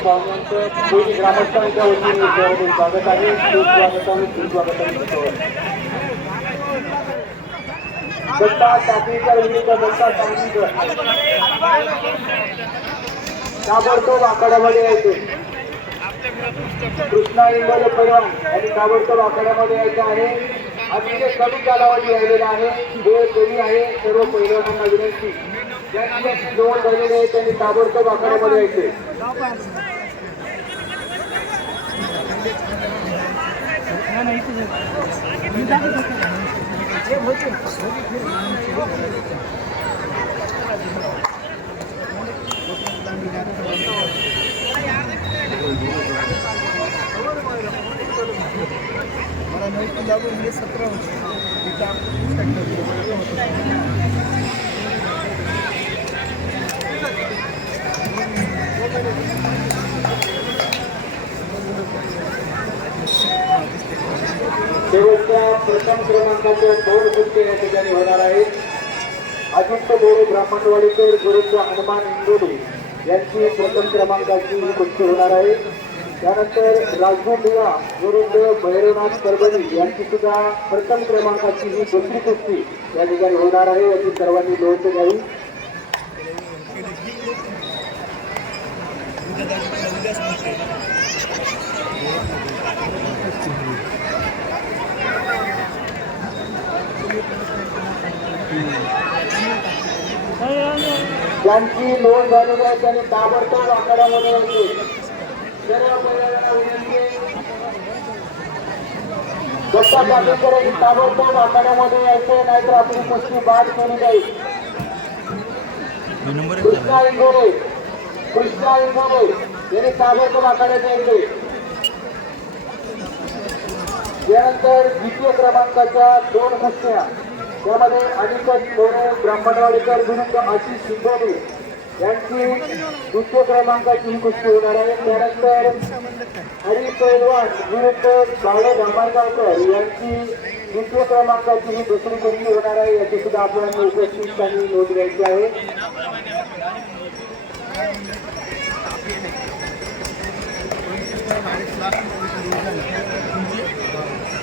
पाहुण्यांचं दोन्ही ग्रामस्थांच्या वतीने याच्यामध्ये स्वागत आहे सुस्वागत आहे सुस्वागत आहे दत्ता टाकीचा विरुद्ध दत्ता टाकीचं ताबडतोब आखाड्यामध्ये यायचे कृष्णा इंगोले पैलवान आणि ताबडतोब आखाड्यामध्ये यायचं आहे अतिशय कमी कालावधी राहिलेला आहे. वेळ कमी आहे? सर्व पहिल्यांना विनंती. ज्यांची जवळ झालेली आहे त्यांनी ताबडतोब आखाड्यामध्ये यायचे. मला नऊ लागून म्हणजे सतरा वर्ष इथं शेवटच्या प्रथम क्रमांकाचे दोन कुस्ते या ठिकाणी होणार आहेत. आदित्य बोरे ब्राह्मणवाडीकर विरुद्ध हनुमान इंगोले यांची प्रथम क्रमांकाची ही कुस्ती होणार आहे त्यानंतर राजू मिया विरुद्ध भैरवनाथ परभणी यांची सुद्धा प्रथम क्रमांकाची ही दुसरी कुस्ती या ठिकाणी होणार आहे याची सर्वांनी नोंद घ्यावी. ज्यांची नोंद झालेली आहे त्यांनी ताबडतोब आखाड्यामध्ये सर्व महिलांना विनंती आहे. दत्ता पाटीलकर यांनी ताबडतोब आखाड्यामध्ये यायचे नाहीतर आपली कुस्ती बाद केली जाईल कृष्णा इंगोरे. कृष्णा इंगोरे. यांनी ताबडतोब आखाड्यात यायचे यानंतर द्वितीय क्रमांकाच्या दोन कुस्त्या त्यामध्ये अनिकेत मोरे ब्राह्मणवाडीकर विरुद्ध आशिष शिंदोरे यांची द्वितीय क्रमांकाची कुस्ती होणार आहे. त्यानंतर हरी पैलवान विरुद्ध बाळे धामारगावकर यांची द्वितीय क्रमांकाची ही दुसरी कुस्ती होणार आहे. याची सुद्धा आपल्याला उपस्थितांनी नोंद घ्यायची आहे.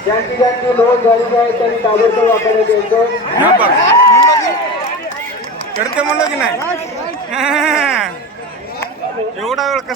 ज्यांची ज्यांची नोंद झालेली आहे त्यांनी ताबडतोब आखाड्यात यायचं करते म्हणलो की नाही एवढा वेळ कसं